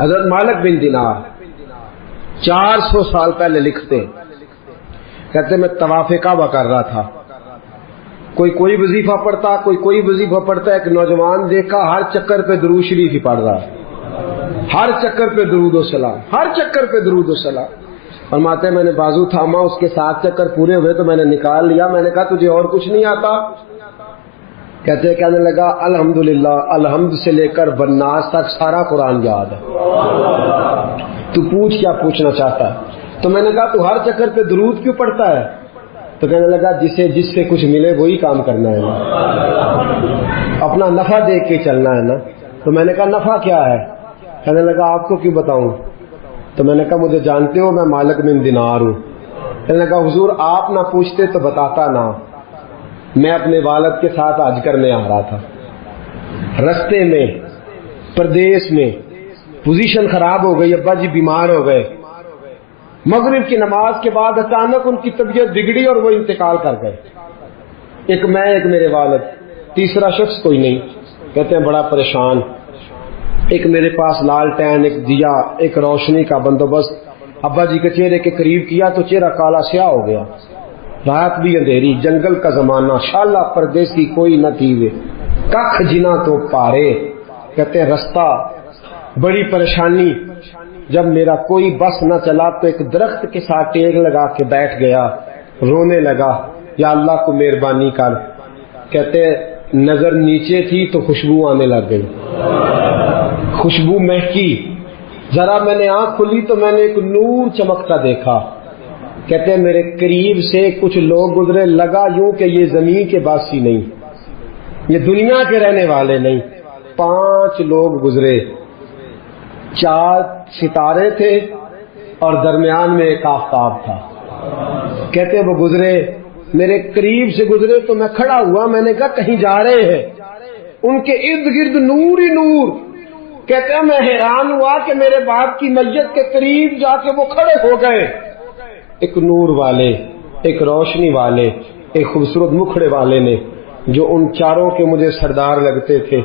حضرت مالک بن دینار 400 سال پہلے لکھتے، کہتے میں طواف کعبہ کر رہا تھا، کوئی وظیفہ پڑھتا، کوئی وظیفہ پڑھتا، ایک نوجوان دیکھا ہر چکر پہ درود شریف ہی پڑھ رہا، ہر چکر پہ درود و سلام، ہر چکر پہ درود و سلام۔ فرماتے میں نے بازو تھاما، اس کے 7 چکر پورے ہوئے تو میں نے نکال لیا، میں نے کہا تجھے اور کچھ نہیں آتا؟ کہنے لگا الحمدللہ، الحمد سے لے کر بناس تک سارا قرآن یاد ہے، تو پوچھ کیا پوچھنا چاہتا ہے؟ تو میں نے کہا تو ہر چکر پہ درود کیوں پڑھتا ہے؟ تو کہنے لگا جس سے کچھ ملے وہی کام کرنا ہے نا، اپنا نفع دیکھ کے چلنا ہے نا۔ تو میں نے کہا نفع کیا ہے؟ کہنے لگا آپ کو کیوں بتاؤں؟ تو میں نے کہا مجھے جانتے ہو، میں مالک بن دینار ہوں۔ کہنے لگا حضور آپ نہ پوچھتے تو بتاتا نا، میں اپنے والد کے ساتھ حج کرنے آ رہا تھا، رستے میں پردیس میں پوزیشن خراب ہو گئی، ابا جی بیمار ہو گئے، مغرب کی نماز کے بعد اچانک ان کی طبیعت بگڑی اور وہ انتقال کر گئے، ایک میں ایک میرے والد، تیسرا شخص کوئی نہیں۔ کہتے ہیں بڑا پریشان، ایک میرے پاس لالٹین، ایک دیا، ایک روشنی کا بندوبست ابا جی کے چہرے کے قریب کیا تو چہرہ کالا سیاہ ہو گیا، رات بھی اندھیری، جنگل کا زمانہ، شالا پردیسی کوئی نہ تیوے، کخ جنا تو پارے۔ کہتے ہیں رستہ بڑی پریشانی، جب میرا کوئی بس نہ چلا تو ایک درخت کے ساتھ ٹیک لگا کے بیٹھ گیا، رونے لگا یا اللہ کو مہربانی کر۔ کہتے نظر نیچے تھی تو خوشبو آنے لگ گئی، خوشبو مہکی، ذرا میں نے آنکھ کھلی تو میں نے ایک نور چمکتا دیکھا۔ کہتے ہیں میرے قریب سے کچھ لوگ گزرے، لگا یوں کہ یہ زمین کے باسی نہیں، یہ دنیا کے رہنے والے نہیں۔ 5 لوگ گزرے، 4 ستارے تھے اور درمیان میں ایک آفتاب تھا۔ کہتے وہ گزرے، میرے قریب سے گزرے تو میں کھڑا ہوا، میں نے کہا کہیں جا رہے ہیں، ان کے ارد گرد نور ہی نور۔ کہتے ہیں میں حیران ہوا کہ میرے باپ کی میت کے قریب جا کے وہ کھڑے ہو گئے، ایک نور والے، ایک روشنی والے، ایک خوبصورت مکھڑے والے نے، جو ان 4 کے مجھے سردار لگتے تھے۔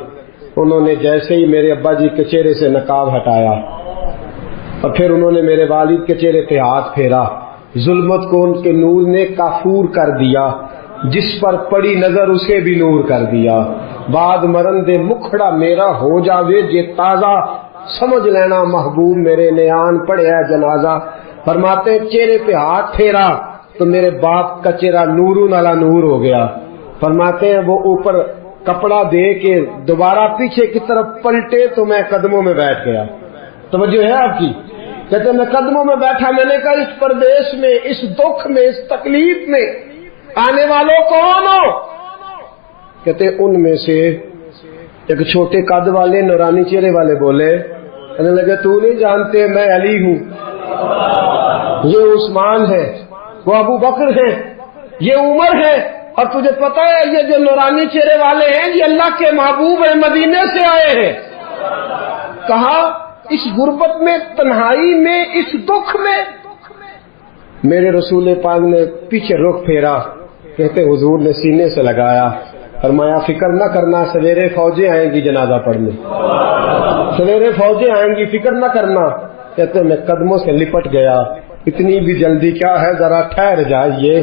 انہوں نے جیسے ہی میرے ابا جی کے چہرے سے نقاب ہٹایا اور پھر انہوں نے میرے والد کے چہرے پہ ہاتھ پھیرا، ظلمت کو ان کے نور نے کافور کر دیا، جس پر پڑی نظر اسے بھی نور کر دیا۔ بعد مرن دے مکھڑا میرا ہو جاوے جے تازہ، سمجھ لینا محبوب میرے نیان پڑھیا جنازہ۔ فرماتے چہرے پہ ہاتھ پھیرا تو میرے باپ کا چہرہ نورون علی نور ہو گیا۔ فرماتے ہیں وہ اوپر کپڑا دے کے دوبارہ پیچھے کی طرف پلٹے تو میں قدموں میں بیٹھ گیا۔ توجہ ہے آپ کی؟ کہتے ہیں میں قدموں میں بیٹھا، میں نے کہا اس پردیش میں، اس دکھ میں، اس تکلیف میں آنے والوں کون ہو؟ کہتے ان میں سے ایک چھوٹے قد والے نورانی چہرے والے بولے، کہنے لگے تو نہیں جانتے میں علی ہوں، یہ عثمان ہے، وہ ابو بکر ہے، یہ عمر ہے، اور تجھے پتہ ہے یہ جو نورانی چہرے والے ہیں یہ اللہ کے محبوب ہیں، مدینے سے آئے ہیں۔ کہا اس غربت میں، تنہائی میں، اس دکھ میں میرے رسول پاک نے پیچھے رخ پھیرا۔ کہتے حضور نے سینے سے لگایا، فرمایا فکر نہ کرنا، سویرے فوجیں آئیں گی جنازہ پڑھنے، سویرے فوجیں آئیں گی، فکر نہ کرنا۔ کہتے میں قدموں سے لپٹ گیا، اتنی بھی جلدی کیا ہے، ذرا ٹھہر جائیے،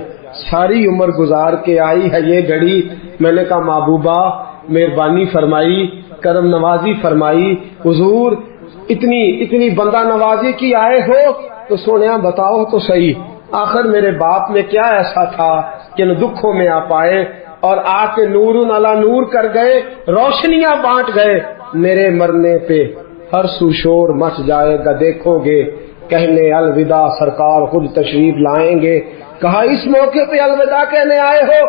ساری عمر گزار کے آئی ہے یہ گھڑی۔ میں نے کہا محبوبہ مہربانی فرمائی، کرم نوازی فرمائی، حضور اتنی بندہ نوازی کی آئے ہو تو سونیا بتاؤ تو صحیح، آخر میرے باپ میں کیا ایسا تھا کہ ان دکھوں میں آپ آئے اور آ کے نور علی نور کر گئے، روشنیاں بانٹ گئے۔ میرے مرنے پہ ہر سو شور مچ جائے گا، دیکھو گے کہنے الوداع سرکار خود تشریف لائیں گے۔ کہا اس موقع پہ الوداع کہنے آئے ہو؟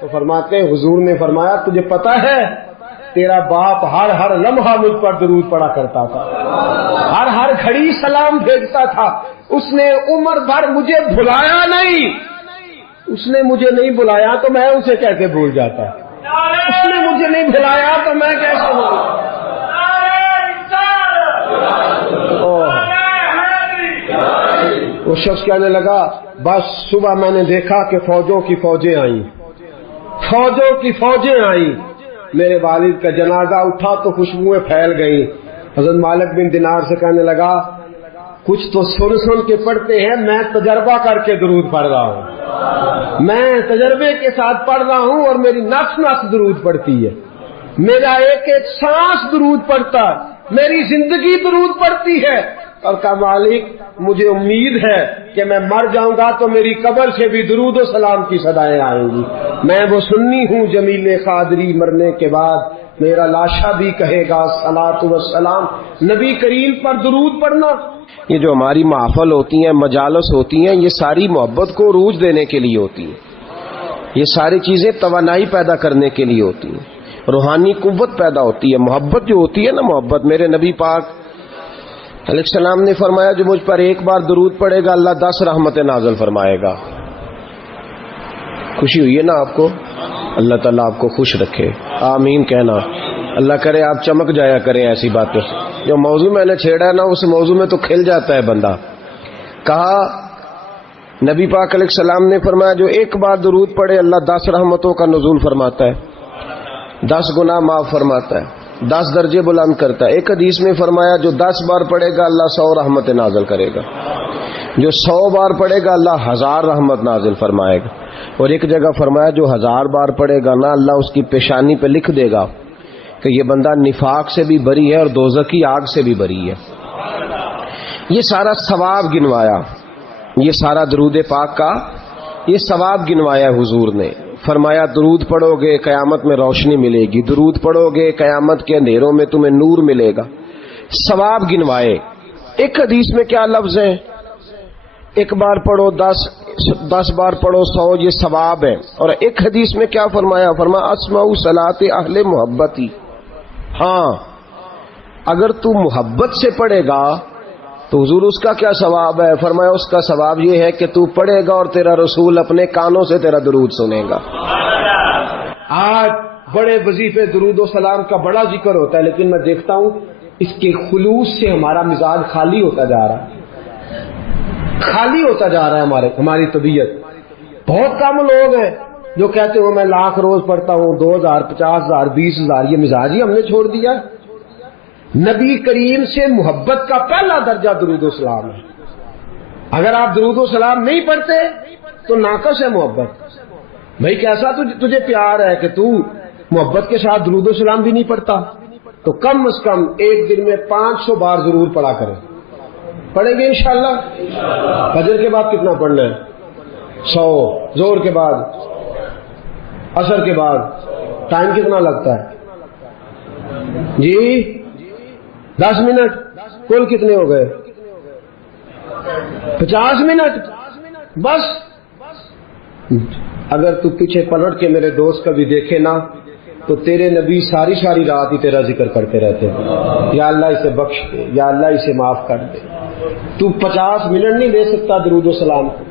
تو فرماتے ہیں حضور نے فرمایا تجھے پتا ہے تیرا باپ ہر لمحہ مجھ پر درود پڑا کرتا تھا، ہر گھڑی سلام بھیجتا تھا، اس نے عمر بھر مجھے بھلایا نہیں، اس نے مجھے نہیں بلایا تو میں اسے کیسے بھول جاتا، اس نے مجھے نہیں بلایا تو میں کیسے بھول۔ وہ شخص کہنے لگا بس صبح میں نے دیکھا کہ فوجوں کی فوجیں آئیں، فوجوں کی فوجیں آئیں، میرے والد کا جنازہ اٹھا تو خوشبوئیں پھیل گئیں، حضرت مالک بن دینار سے کہنے لگا کچھ تو سن سن کے پڑھتے ہیں، میں تجربہ کر کے درود پڑھ رہا ہوں، میں تجربے کے ساتھ پڑھ رہا ہوں اور میری نفس نفس درود پڑھتی ہے، میرا ایک ایک سانس درود پڑھتا ہے، میری زندگی درود پڑھتی ہے۔ اور کہا مالک مجھے امید ہے کہ میں مر جاؤں گا تو میری قبر سے بھی درود و سلام کی صدائیں آئیں گی، میں وہ سنی ہوں جمیل قادری، مرنے کے بعد میرا لاشا بھی کہے گا صلاۃ و سلام۔ نبی کریم پر درود پڑھنا، یہ جو ہماری محفل ہوتی ہیں، مجالس ہوتی ہیں، یہ ساری محبت کو عروج دینے کے لیے ہوتی ہیں، یہ ساری چیزیں توانائی پیدا کرنے کے لیے ہوتی ہیں، روحانی قوت پیدا ہوتی ہے۔ محبت جو ہوتی ہے نا، محبت، میرے نبی پاک علیہ السلام نے فرمایا جو مجھ پر ایک بار درود پڑے گا اللہ 10 رحمتیں نازل فرمائے گا۔ خوشی ہوئی ہے نا آپ کو؟ اللہ تعالیٰ آپ کو خوش رکھے، آمین کہنا۔ اللہ کرے آپ چمک جایا کریں ایسی باتوں سے۔ جو موضوع میں نے چھیڑا ہے نا، اس موضوع میں تو کھل جاتا ہے بندہ۔ کہا نبی پاک علیہ السلام نے فرمایا جو ایک بار درود پڑے اللہ 10 رحمتوں کا نزول فرماتا ہے، 10 گناہ معاف فرماتا ہے، 10 درجے بلند کرتا ہے۔ ایک حدیث میں فرمایا جو 10 بار پڑھے گا اللہ 100 رحمت نازل کرے گا، جو 100 بار پڑھے گا اللہ 1000 رحمت نازل فرمائے گا، اور ایک جگہ فرمایا جو 1000 بار پڑھے گا نا اللہ اس کی پیشانی پہ لکھ دے گا کہ یہ بندہ نفاق سے بھی بری ہے اور دوزخ کی آگ سے بھی بری ہے۔ یہ سارا ثواب گنوایا، یہ سارا درود پاک کا یہ ثواب گنوایا حضور نے۔ فرمایا درود پڑھو گے قیامت میں روشنی ملے گی، درود پڑھو گے قیامت کے اندھیروں میں تمہیں نور ملے گا، ثواب گنوائے۔ ایک حدیث میں کیا لفظ ہیں؟ ایک بار پڑھو 10 بار پڑھو 100، یہ ثواب ہے۔ اور ایک حدیث میں کیا فرمایا؟ فرمایا اسمع صلاۃ اہل محبتی، ہاں اگر تو محبت سے پڑھے گا تو حضور اس کا کیا ثواب ہے؟ فرمایا اس کا ثواب یہ ہے کہ تو پڑھے گا اور تیرا رسول اپنے کانوں سے تیرا درود سنے گا۔ آج بڑے وظیفے درود و سلام کا بڑا ذکر ہوتا ہے، لیکن میں دیکھتا ہوں اس کے خلوص سے ہمارا مزاج خالی ہوتا جا رہا ہے، خالی ہوتا جا رہا ہے ہماری طبیعت۔ بہت کم لوگ ہیں جو کہتے ہو میں 1,00,000 روز پڑھتا ہوں، 2,000 50,000 20,000، یہ مزاج ہی ہم نے چھوڑ دیا۔ نبی کریم سے محبت کا پہلا درجہ درود و سلام ہے۔ اگر آپ درود و سلام نہیں پڑھتے تو ناقص ہے محبت۔ بھائی کیسا تجھے پیار ہے کہ تو محبت کے ساتھ درود و سلام بھی نہیں پڑھتا؟ تو کم از کم ایک دن میں 500 بار ضرور پڑھا کریں۔ پڑھیں گے انشاءاللہ؟ فجر کے بعد کتنا پڑھنا ہے؟ 100، زور کے بعد، عصر کے بعد، ٹائم کتنا لگتا ہے جی؟ 10 منٹ، کل کتنے ہو گئے؟ 50 منٹ بس۔ اگر تو پیچھے پلٹ کے میرے دوست کا بھی دیکھے نا تو تیرے نبی ساری رات ہی تیرا ذکر کرتے رہتے ہیں، یا اللہ اسے بخش دے، یا اللہ اسے معاف کر دے۔ تو 50 منٹ نہیں لے سکتا درود و سلام کو۔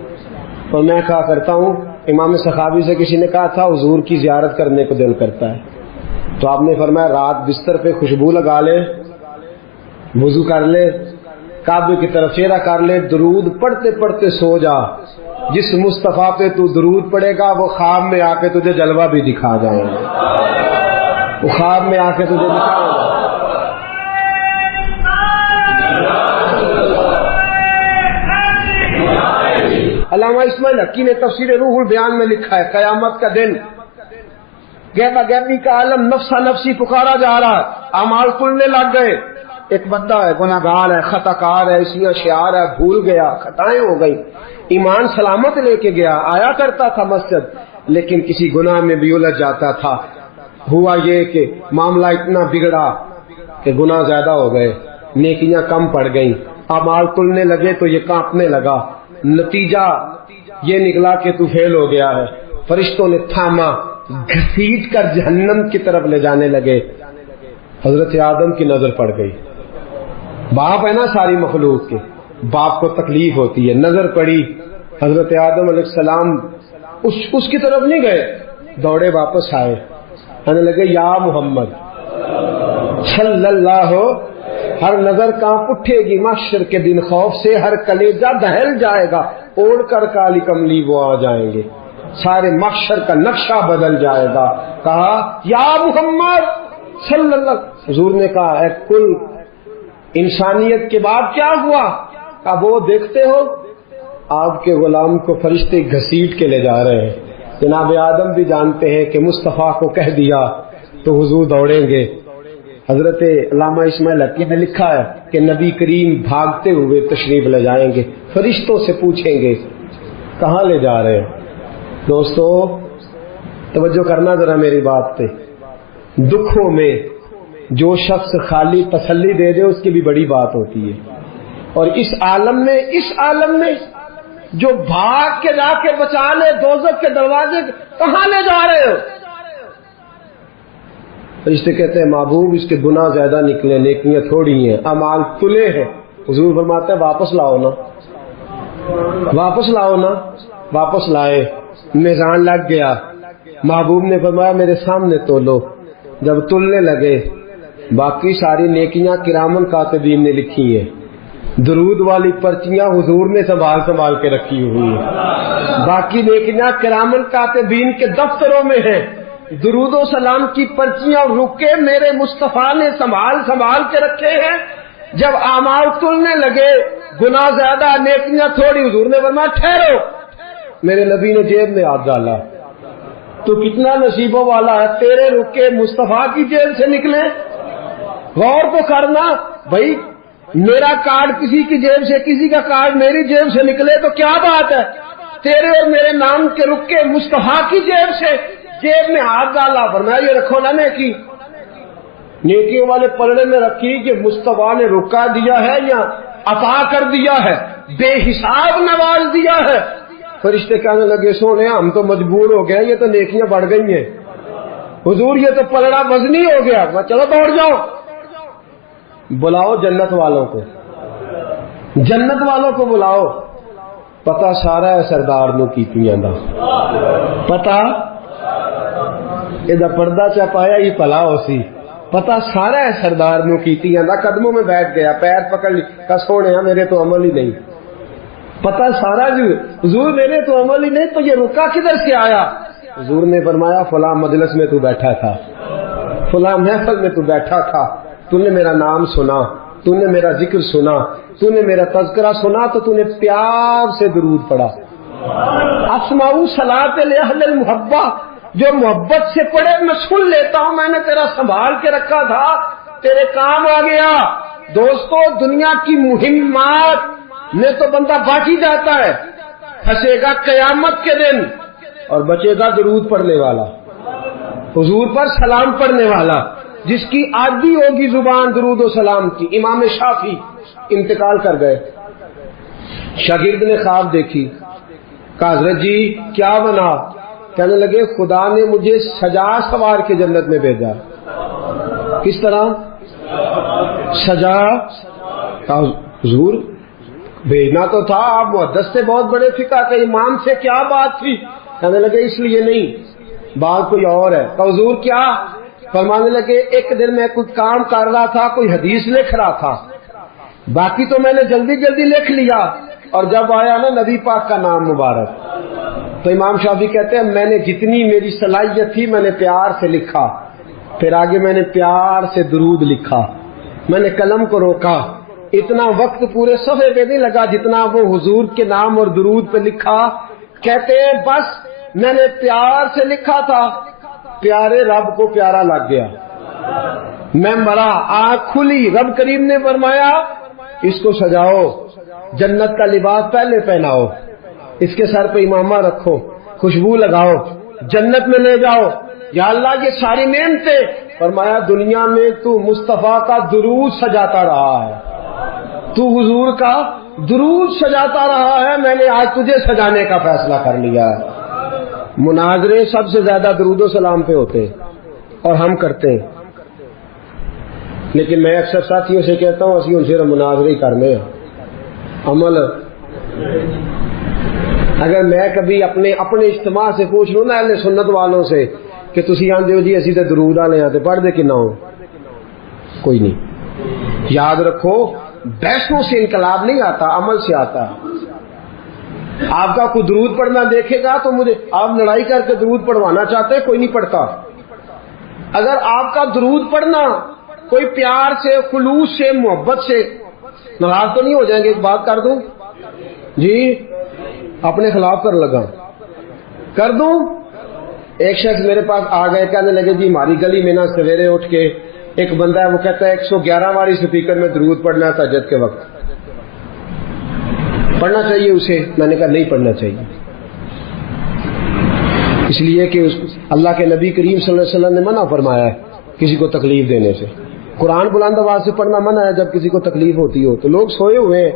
اور میں کہا کرتا ہوں، امام سخاوی سے کسی نے کہا تھا حضور کی زیارت کرنے کو دل کرتا ہے، تو آپ نے فرمایا رات بستر پہ خوشبو لگا لے، وضو کر لے، کعبے کی طرف چہرہ کر لے، درود پڑھتے پڑھتے سو جا۔ جس مصطفیٰ پہ تو درود پڑے گا وہ خواب میں آ کے تجھے جلوہ بھی دکھا جائیں گے، وہ خواب میں آ کے تجھے دکھائیں گے۔ علامہ اسماعیل حقی نے تفسیر روح البیان میں لکھا ہے قیامت کا دن گہبا گہبی کا عالم نفسا نفسی پکارا جا رہا ہے، اعمال کھلنے لگ گئے۔ ایک بندہ ہے گناہ گار ہے، خطا کار ہے، اسی اشعار ہے، بھول گیا، خطائیں ہو گئی، ایمان سلامت لے کے گیا، آیا کرتا تھا مسجد، لیکن کسی گناہ میں بھی الجھ جاتا تھا۔ ہوا یہ کہ معاملہ اتنا بگڑا کہ گناہ زیادہ ہو گئے، نیکیاں کم پڑ گئیں، اعمال تلنے لگے تو یہ کانپنے لگا، نتیجہ یہ نکلا کہ تو فیل ہو گیا ہے۔ فرشتوں نے تھاما، گھسیٹ کر جہنم کی طرف لے جانے لگے۔ حضرت آدم کی نظر پڑ گئی، باپ ہے نا ساری مخلوق کے، باپ کو تکلیف ہوتی ہے، نظر پڑی، حضرت آدم علیہ السلام اس کی طرف نہیں گئے، دوڑے واپس آئے، کہنے لگے یا محمد صلی اللہ، ہر نظر کانپ اٹھے گی محشر کے دن خوف سے، ہر کلیجہ دہل جائے گا، اوڑھ کر کالی کملی وہ آ جائیں گے، سارے محشر کا نقشہ بدل جائے گا۔ کہا یا محمد صلی اللہ، حضور نے کہا اے کل انسانیت کے بعد کیا ہوا؟ اب وہ دیکھتے ہو آپ کے غلام کو فرشتے گھسیٹ کے لے جا رہے ہیں. جناب آدم بھی جانتے ہیں کہ مصطفیٰ کو کہہ دیا تو حضور دوڑیں گے. حضرت علامہ اسماعیل حقی نے لکھا ہے کہ نبی کریم بھاگتے ہوئے تشریف لے جائیں گے. فرشتوں سے پوچھیں گے کہاں لے جا رہے ہیں؟ دوستو توجہ کرنا ذرا میری بات پہ. دکھوں میں جو شخص خالی تسلی دے دے اس کی بھی بڑی بات ہوتی ہے. اور اس عالم میں جو بھاگ کے جا کے بچا لے دوزخ کے دروازے، کہاں لے جا رہے ہو؟ فرشتے کہتے ہیں محبوب اس کے گناہ زیادہ نکلے، نیکیاں تھوڑی ہیں، اعمال تلے ہیں. حضور فرماتے ہیں واپس لاؤ نا، واپس لاؤ نا. واپس لائے، میزان لگ گیا. محبوب نے فرمایا میرے سامنے تولو. جب تلنے لگے باقی ساری نیکیاں کرامن کاتبین نے لکھی ہیں. درود والی پرچیاں حضور نے سنبھال کے رکھی ہوئی ہیں. باقی نیکیاں کرامن کاتبین کے دفتروں میں ہیں. درود و سلام کی پرچیاں رکے میرے مصطفیٰ نے سنبھال کے رکھے ہیں. جب اعمال تلنے لگے گناہ زیادہ نیکیاں تھوڑی، حضور نے فرمایا ٹھہرو. میرے نبی نے جیب میں ہاتھ ڈالا. تو کتنا نصیبوں والا ہے، تیرے رکے مصطفیٰ کی جیب سے نکلے. غور تو کرنا بھائی، میرا کارڈ کسی کی جیب سے، کسی کا کارڈ میری جیب سے نکلے تو کیا بات ہے. تیرے اور میرے نام کے رکے مصطفیٰ کی جیب سے جیب میں ہاتھ ڈالا. فرمایا یہ رکھو نا نیکی، نیکیوں والے پلڑے میں رکھی کہ مصطفیٰ نے رکا دیا ہے یا عطا کر دیا ہے، بے حساب نواز دیا ہے. فرشتے کہنے لگے سونے ہم تو مجبور ہو گئے، یہ تو نیکیاں بڑھ گئی ہیں. حضور یہ تو پلڑا وزنی ہو گیا. چلو دوڑ جاؤ، بلاؤ جنت والوں کو، جنت والوں کو بلاؤ. پتا سارا ہے سردار نو کیتیاں دا، پتا یہ پردہ چپایا یہ پلا ہو سی. پتا سارا ہے سردار نو کیتیاں دا. قدموں میں بیٹھ گیا، پیر پکڑ لی، کہا سونے میرے تو عمل ہی نہیں. پتا سارا جو حضور میرے تو عمل ہی نہیں، تو یہ رکا کدھر سے آیا؟ حضور نے فرمایا فلاں مجلس میں تو بیٹھا تھا، فلاں محفل میں تو بیٹھا تھا، تو نے میرا نام سنا، تو نے میرا ذکر سنا، تو نے میرا تذکرہ سنا، تو تو نے پیار سے درود پڑھا. اسمعوا صلاۃ لاہل المحبہ، جو محبت سے پڑھے میں سن لیتا ہوں. میں نے تیرا سنبھال کے رکھا تھا، تیرے کام آ گیا. دوستو دنیا کی مہمات میں تو بندہ باقی جاتا ہے، پھنسے گا قیامت کے دن اور بچے گا درود پڑھنے والا، حضور پر سلام پڑھنے والا، جس کی عادی ہوگی زبان درود و سلام کی. امام شافعی انتقال کر گئے. شاگرد نے خواب دیکھی، کہا حضرت جی کیا بنا؟ کہنے لگے خدا نے مجھے سجا سوار کے جنت میں بھیجا. کس طرح سجا؟ کہا حضور بھیجنا تو تھا، آپ محدث سے بہت بڑے فقہ کے امام سے، کیا بات تھی؟ کہنے لگے اس لیے نہیں، بات کوئی اور ہے. کہا حضور کیا؟ فرمانے لگے ایک دن میں کوئی کام کر رہا تھا، کوئی حدیث لکھ رہا تھا، باقی تو میں نے جلدی جلدی لکھ لیا، اور جب آیا نا نبی پاک کا نام مبارک، تو امام شافعی کہتے ہیں میں نے جتنی میری صلاحیت تھی میں نے پیار سے لکھا، پھر آگے میں نے پیار سے درود لکھا. میں نے قلم کو روکا، اتنا وقت پورے صفحے پہ نہیں لگا جتنا وہ حضور کے نام اور درود پہ لکھا. کہتے ہیں بس میں نے پیار سے لکھا تھا، پیارے رب کو پیارا لگ گیا. میں مرا، آنکھ کھلی، رب کریم نے فرمایا اس کو سجاؤ، جنت کا لباس پہلے پہناؤ، اس کے سر پہ امامہ رکھو، خوشبو لگاؤ، جنت میں لے جاؤ. یا اللہ یہ ساری نعمتیں. فرمایا دنیا میں تو مصطفیٰ کا درود سجاتا رہا ہے، تو حضور کا درود سجاتا رہا ہے، میں نے آج تجھے سجانے کا فیصلہ کر لیا ہے. مناظرے سب سے زیادہ درود و سلام پہ ہوتے اور ہم کرتے ہیں، لیکن میں اکثر ساتھیوں سے کہتا ہوں اسی ان سے مناظرے ہی کرنے ہیں، عمل. اگر میں کبھی اپنے اجتماع سے پوچھ لوں نا اہل سنت والوں سے کہ تسی آندے ہو جی اسی تے درود والے ہیں تے پڑھ دے کنا ہو، کوئی نہیں. یاد رکھو بحثوں سے انقلاب نہیں آتا، عمل سے آتا ہے. آپ کا کوئی درود پڑھنا دیکھے گا تو مجھے آپ لڑائی کر کے درود پڑھوانا چاہتے ہیں، کوئی نہیں پڑھتا. اگر آپ کا درود پڑھنا کوئی پیار سے، خلوص سے، محبت سے، ناراض تو نہیں ہو جائیں گے؟ ایک بات کر دوں جی، اپنے خلاف کر لگا، کر دوں؟ ایک شخص میرے پاس آ گئے، کہنے لگے جی ہماری گلی میں نا سویرے اٹھ کے ایک بندہ ہے، وہ کہتا ہے 111 بار سپیکر میں درود پڑھنا ہے تہجد کے وقت، پڑھنا چاہیے اسے؟ میں نے کہا نہیں پڑھنا چاہیے، اس لیے کہ اللہ کے نبی کریم صلی اللہ علیہ وسلم نے منع فرمایا ہے کسی کو تکلیف دینے سے۔ قرآن بلند آواز سے پڑھنا منع ہے جب کسی کو تکلیف ہوتی ہو۔ تو لوگ سوئے ہوئے ہیں،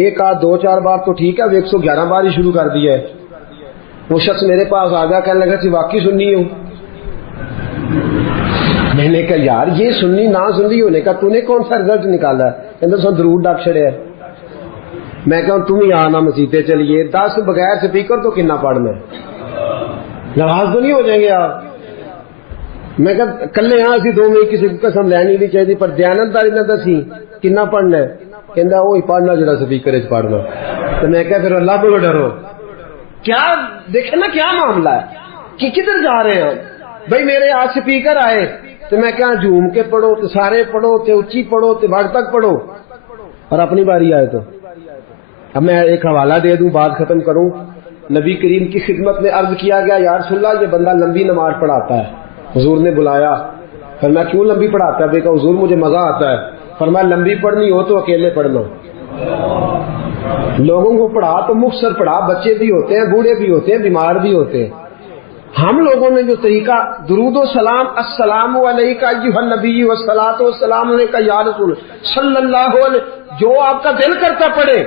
1 آدھ 2 4 بار تو ٹھیک ہے، اب 111 بار ہی شروع کر دیا ہے۔ وہ شخص میرے پاس آ گیا، کہنے لگا کہ واقعی سننی ہوں؟ میں نے کہا یار یہ سننی نہ سننی ہونے کا تو نے کون سا رزلٹ نکالا ہے؟ کہتے سن درود ڈاک چھڑے ہے۔ میں کہا تم ہی آنا مسیطے چلیے، 10 بغیر سپیکر تو کنا پڑھنا ہے؟ ناراض تو نہیں ہو جائیں گے آپ؟ میں کہا کلے ہاں اسی 2 میں کسی کو قسم لینی نہیں چاہیے، پر دیانتداری نہ دسی کنا پڑھنا ہے؟ کہندا وہی پڑھنا جڑا سپیکر وچ پڑھنا۔ تو میں کہا پھر اللہ کو ڈرو۔ کیا دیکھیں نا کیا معاملہ ہے کہ کدھر جا رہے ہیں بھائی؟ میرے ہاتھ سپیکر آئے تو میں کہاں جھوم کے پڑھو، تو سارے پڑھو، تو اچھی پڑھو، تو بڑھ تک پڑھو، اور اپنی باری آئے تو۔ اب میں ایک حوالہ دے دوں، بات ختم کروں۔ نبی کریم کی خدمت میں عرض کیا گیا یا رسول اللہ یہ بندہ لمبی نماز پڑھاتا ہے۔ حضور نے بلایا، فرمایا کیوں لمبی پڑھاتا ہے؟ کہا حضور مجھے مزہ آتا ہے۔ فرمایا لمبی پڑھنی ہو تو اکیلے پڑھنا، لوگوں کو پڑھا تو مختصر پڑھا، بچے بھی ہوتے ہیں، بوڑھے بھی ہوتے ہیں، بیمار بھی ہوتے ہیں۔ ہم لوگوں نے جو طریقہ درود و سلام السلام علیک ایھا النبی والصلاۃ والسلام علیک یا رسول صلی اللہ علیہ، جو آپ کا دل کرتا پڑھے،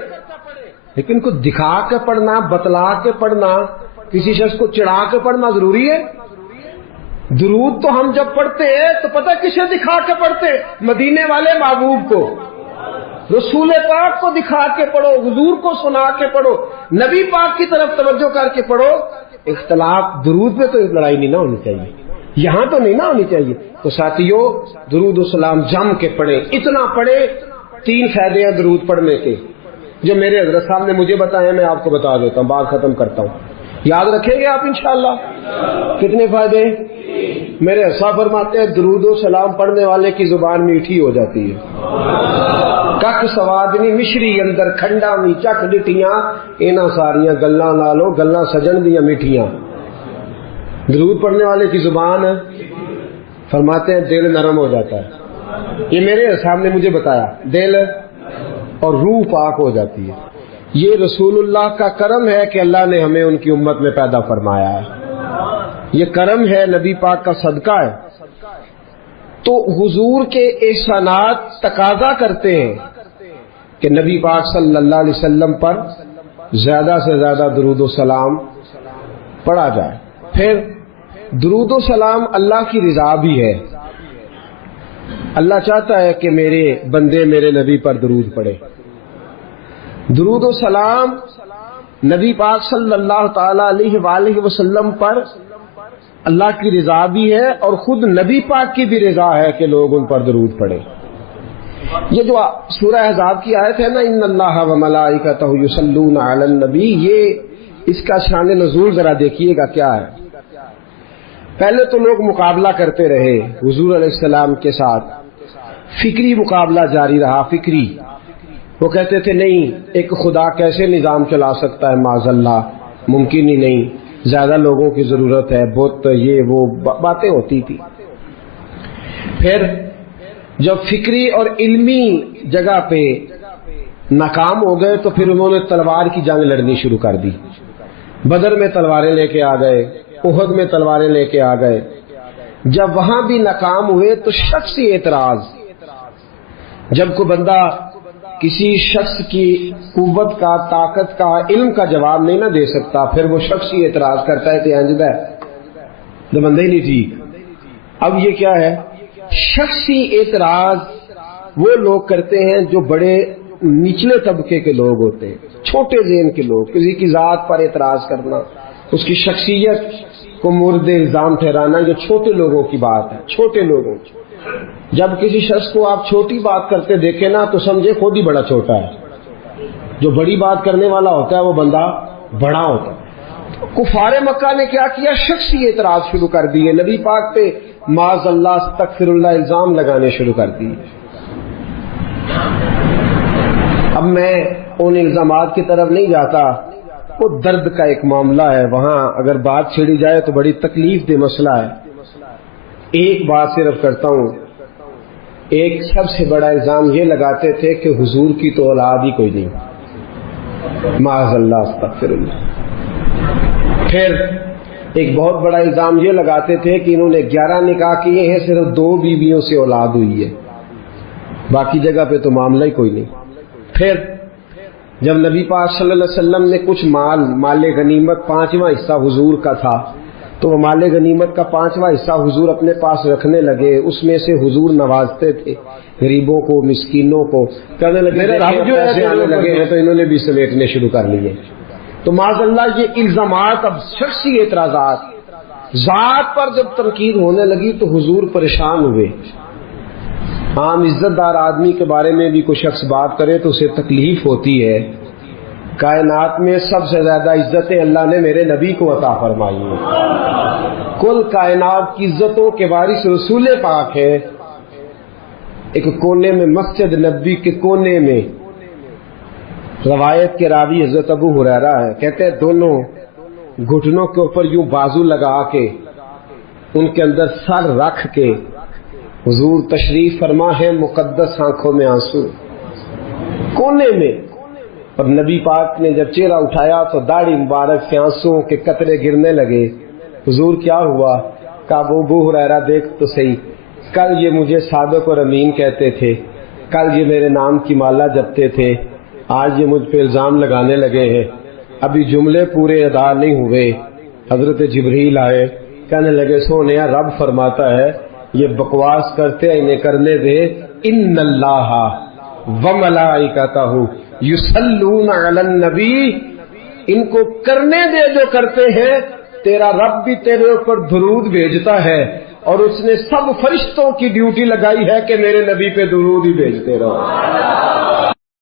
لیکن کو دکھا کے پڑھنا، بتلا کے پڑھنا، کسی شخص کو چڑھا کے پڑھنا ضروری ہے؟ درود تو ہم جب پڑھتے ہیں تو پتہ کسے دکھا کے پڑھتے؟ مدینے والے محبوب کو، رسول پاک کو دکھا کے پڑھو، حضور کو سنا کے پڑھو، نبی پاک کی طرف توجہ کر کے پڑھو۔ اختلاف درود پہ تو لڑائی نہیں نہ ہونی چاہیے، یہاں تو نہیں نہ ہونی چاہیے۔ تو ساتھیو درود و سلام جم کے پڑھیں، اتنا پڑھیں۔ 3 فائدے ہیں درود پڑھنے کے جو میرے حضرت صاحب نے مجھے بتائے، میں آپ کو بتا دیتا ہوں، بات ختم کرتا ہوں، یاد رکھیں گے آپ انشاءاللہ؟ کتنے فائدے؟ میرے حضرت فرماتے ہیں درود و سلام پڑھنے والے کی زبان میٹھی ہو جاتی ہے۔ کک سوادنی مشری اندر کھنڈا می چک ڈٹیاں، اینا ساریاں گلاں نالوں گلاں سجن دیاں میٹھیاں۔ درود پڑھنے والے کی زبان فرماتے ہیں دل نرم ہو جاتا ہے، یہ میرے صاحب نے مجھے بتایا، دل اور روح پاک ہو جاتی ہے۔ یہ رسول اللہ کا کرم ہے کہ اللہ نے ہمیں ان کی امت میں پیدا فرمایا ہے، یہ کرم ہے، نبی پاک کا صدقہ ہے۔ تو حضور کے احسانات تقاضا کرتے ہیں کہ نبی پاک صلی اللہ علیہ وسلم پر زیادہ سے زیادہ درود و سلام پڑھا جائے۔ پھر درود و سلام اللہ کی رضا بھی ہے، اللہ چاہتا ہے کہ میرے بندے میرے نبی پر درود پڑھے۔ درود و سلام نبی پاک صلی اللہ تعالی علیہ وآلہ وسلم پر اللہ کی رضا بھی ہے، اور خود نبی پاک کی بھی رضا ہے کہ لوگ ان پر درود پڑھیں۔ یہ جو سورہ احزاب کی آیت ہے نا، ان اللہ و ملائکتہ یصلون علی النبی، یہ اس کا شان نزول ذرا دیکھیے گا کیا ہے۔ پہلے تو لوگ مقابلہ کرتے رہے حضور علیہ السلام کے ساتھ، فکری مقابلہ جاری رہا، فکری۔ وہ کہتے تھے نہیں ایک خدا کیسے نظام چلا سکتا ہے، معاذ اللہ، ممکن ہی نہیں، زیادہ لوگوں کی ضرورت ہے، بت یہ وہ باتیں ہوتی تھی۔ پھر جب فکری اور علمی جگہ پہ ناکام ہو گئے تو پھر انہوں نے تلوار کی جنگ لڑنی شروع کر دی۔ بدر میں تلواریں لے کے آ گئے، احد میں تلواریں لے کے آ گئے۔ جب وہاں بھی ناکام ہوئے تو شخصی اعتراض، جب کوئی بندہ کسی شخص کی قوت کا، طاقت کا، علم کا جواب نہیں نہ دے سکتا، پھر وہ شخصی اعتراض کرتا ہے کہ انجدہ ہے تو بندہ ہی نہیں ٹھیک۔ اب یہ کیا ہے؟ شخصی اعتراض وہ لوگ کرتے ہیں جو بڑے نچلے طبقے کے لوگ ہوتے ہیں، چھوٹے ذہن کے لوگ، کسی کی ذات پر اعتراض کرنا، اس کی شخصیت کو مورد الزام ٹھہرانا، یہ چھوٹے لوگوں کی بات ہے، چھوٹے لوگوں کی۔ جب کسی شخص کو آپ چھوٹی بات کرتے دیکھیں نا تو سمجھے خود ہی بڑا چھوٹا ہے، جو بڑی بات کرنے والا ہوتا ہے وہ بندہ بڑا ہوتا ہے۔ کفار مکہ نے کیا کیا؟ شخصی اعتراض شروع کر دیے، نبی پاک پہ معاذ اللہ استغفر اللہ الزام لگانے شروع کر دیے۔ اب میں ان الزامات کی طرف نہیں جاتا، وہ درد کا ایک معاملہ ہے، وہاں اگر بات چھڑی جائے تو بڑی تکلیف دہ مسئلہ ہے۔ ایک بات صرف کرتا ہوں، ایک سب سے بڑا الزام یہ لگاتے تھے کہ حضور کی تو اولاد ہی کوئی نہیں، معاذ اللہ استغفر اللہ۔ پھر ایک بہت بڑا الزام یہ لگاتے تھے کہ انہوں نے 11 نکاح کیے ہیں، صرف 2 بیویوں سے اولاد ہوئی ہے، باقی جگہ پہ تو معاملہ ہی کوئی نہیں۔ پھر جب نبی پاک صلی اللہ علیہ وسلم نے کچھ مال غنیمت 5واں حصہ حضور کا تھا، تو وہ مال غنیمت کا 5واں حصہ حضور اپنے پاس رکھنے لگے، اس میں سے حضور نوازتے تھے غریبوں کو، مسکینوں کو، کہنے لگے پیسے آنے لگے ہیں تو انہوں نے بھی سمیٹنے شروع کر لیے۔ تو معاذ اللہ یہ الزامات، اب شخصی اعتراضات، ذات پر جب تنقید ہونے لگی تو حضور پریشان ہوئے۔ عام عزت دار آدمی کے بارے میں بھی کوئی شخص بات کرے تو اسے تکلیف ہوتی ہے۔ کائنات میں سب سے زیادہ عزتیں اللہ نے میرے نبی کو عطا فرمائی ہیں، کل کائنات کی عزتوں کے وارث رسول پاک ہے۔ ایک کونے میں مسجد نبی کے کونے میں روایت کے راوی حضرت ابو ہریرہ ہے، کہتے ہیں دونوں گھٹنوں کے اوپر یوں بازو لگا کے ان کے اندر سر رکھ کے حضور تشریف فرما ہے، مقدس آنکھوں میں آنسو کونے میں، اور نبی پاک نے جب چہرہ اٹھایا تو داڑھی مبارک سے آنسوؤں کے قطرے گرنے لگے۔ حضور کیا ہوا؟ کہا ابو ہریرہ دیکھ تو صحیح، کل یہ مجھے صادق اور امین کہتے تھے، کل یہ میرے نام کی مالا جپتے تھے، آج یہ مجھ پہ الزام لگانے لگے ہیں، ابھی جملے پورے ادا نہیں ہوئے۔ حضرت جبریل آئے، کہنے لگے سونیا رب فرماتا ہے یہ بکواس کرتے انہیں کرنے دے، ان اللہ وملائکتہ یصلون علی النبی، ان کو کرنے دے جو کرتے ہیں، تیرا رب بھی تیرے اوپر درود بھیجتا ہے، اور اس نے سب فرشتوں کی ڈیوٹی لگائی ہے کہ میرے نبی پہ درود ہی بھیجتے رہو۔